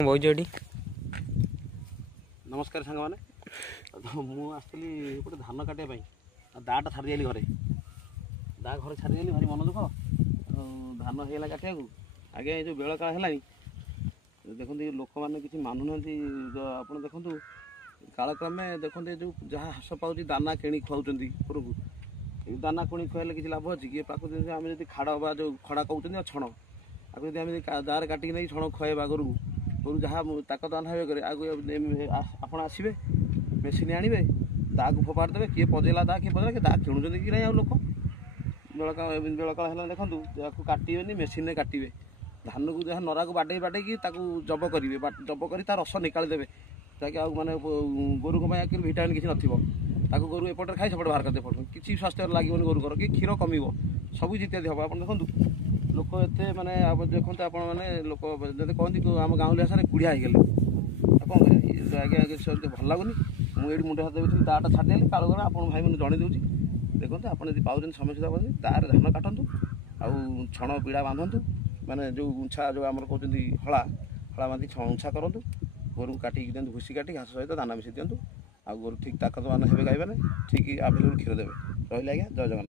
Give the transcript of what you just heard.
ବଇଚି नमस्कार सांग मैंने मुझे गोटे धान काटापी दाटा छाड़ी घरे दा घर छाड़ी भारी मन दुख धान होगा काटा आगे जो बेल काल है देखते लोक मैंने किसी मानुना आप देखु कालक्रमे देखते जो जहाँ ह्रास पाँच दाना किणी खुआऊँ उपरकू दाना किणी खुआले किसी लाभ अच्छी कि प्राकृतिक आम जब खाड़ बा जो खड़ा कहते छण आपको जब आम दाँरे काटिक नहीं छण खुआवा गोरु गोरु जहाँ ताकत आना हे आगे आप आसवे मेसीन आणवे दाग फोपाड़ देवे किए पजेला दा किए पजेला कि दा किणुंट कि नहीं लोक बेलकाल है देखूँ जहाँ काटे मेसीन काटे धान को जहाँ नरा को बाडे बाडे कि जब करेंगे जब कर रस निकाली देवे जहाँकि मैंने गोरु को भिटामिन किसी नथो गोरु एपटे खाई सेपटे बाहर करते पड़े किसी स्वास्थ्य लगे गोरुर कि क्षीर कम सब इत्यादि हम आप देखूँ लोक एत मैंने देखते आप लोक जब कहती आम गाँव भाषा गुड़िया हो गले कौन करें आगे आगे भल लगुनि मुझे मुंडे हाथ देवी दाटा छाड़ी काल आप भाई मैंने जन दूसरी देखते आप पाँच समय सुधा दारे धान काटतु आउ छण पीड़ा बांधतु माने जो उछा जो आम कहते हला हला बांधी उछा करूँ गोरु काटिक दिखाँ भूसी काटी घास सहित दाना मिसाई दिखाँ आ गोरु ठीक ताकतवान हे गाई मैंने ठीक आभेलेबुल क्षीर देवे रही आज्ञा जय जगन्नाथ।